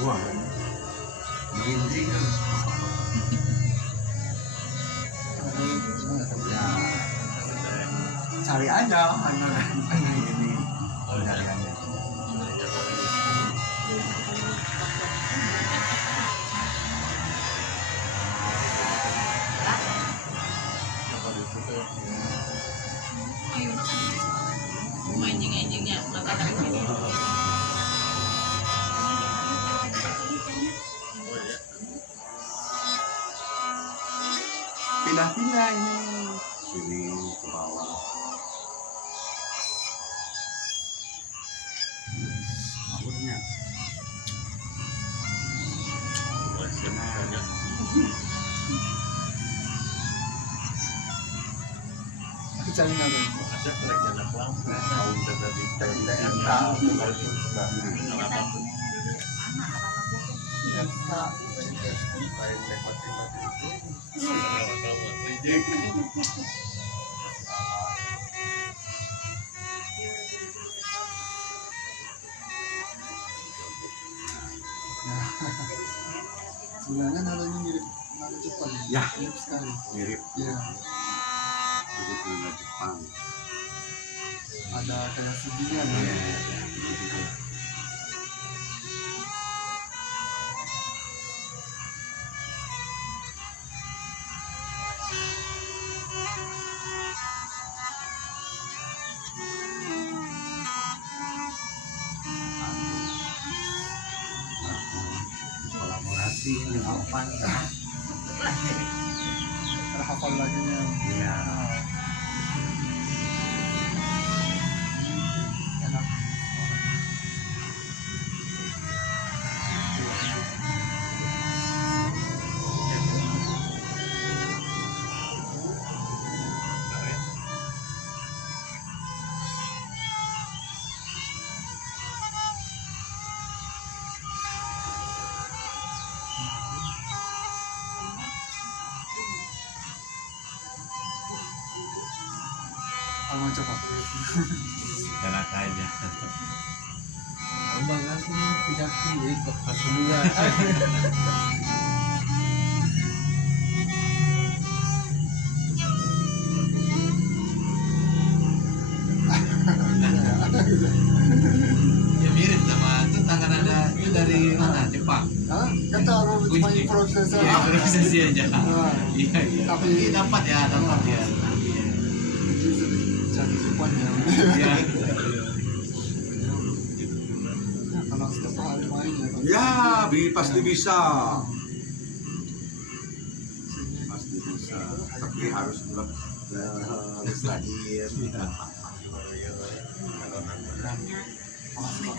Wah, merinding kan. Ya, cari aja mana ini pencariannya. Anjing-anjingnya mata kaki. Pindah-pindah ini sini ke bawah. Akhirnya Cari naga. Ada kerja anak lang, tahu dari TNT, Sebenarnya nadanya mirip nada Jepang. Ya, Mirip sekali. mirip Ya, mirip dengan Jepang. ada kayak sedihnya Ya, ya. ya. Kolaborasi dengan apa? Terhafal lagunya. Iya. Enak. Mau coba. Enak aja. abang aku kejaki ikut kedua. Ya mirip sama itu tangan ada itu dari mana Jepang. Hah? Kan tahu cuma proses Iya prosesi aja. Nah, Iya iya. Tapi- Tapi dapat ya ya. jadi Jepang ya. Iya. Nah, kalau setiap hari main ya. Ya, pasti bisa. Pasti bisa. Tapi harus harus lagi ya. Makasih, Pak.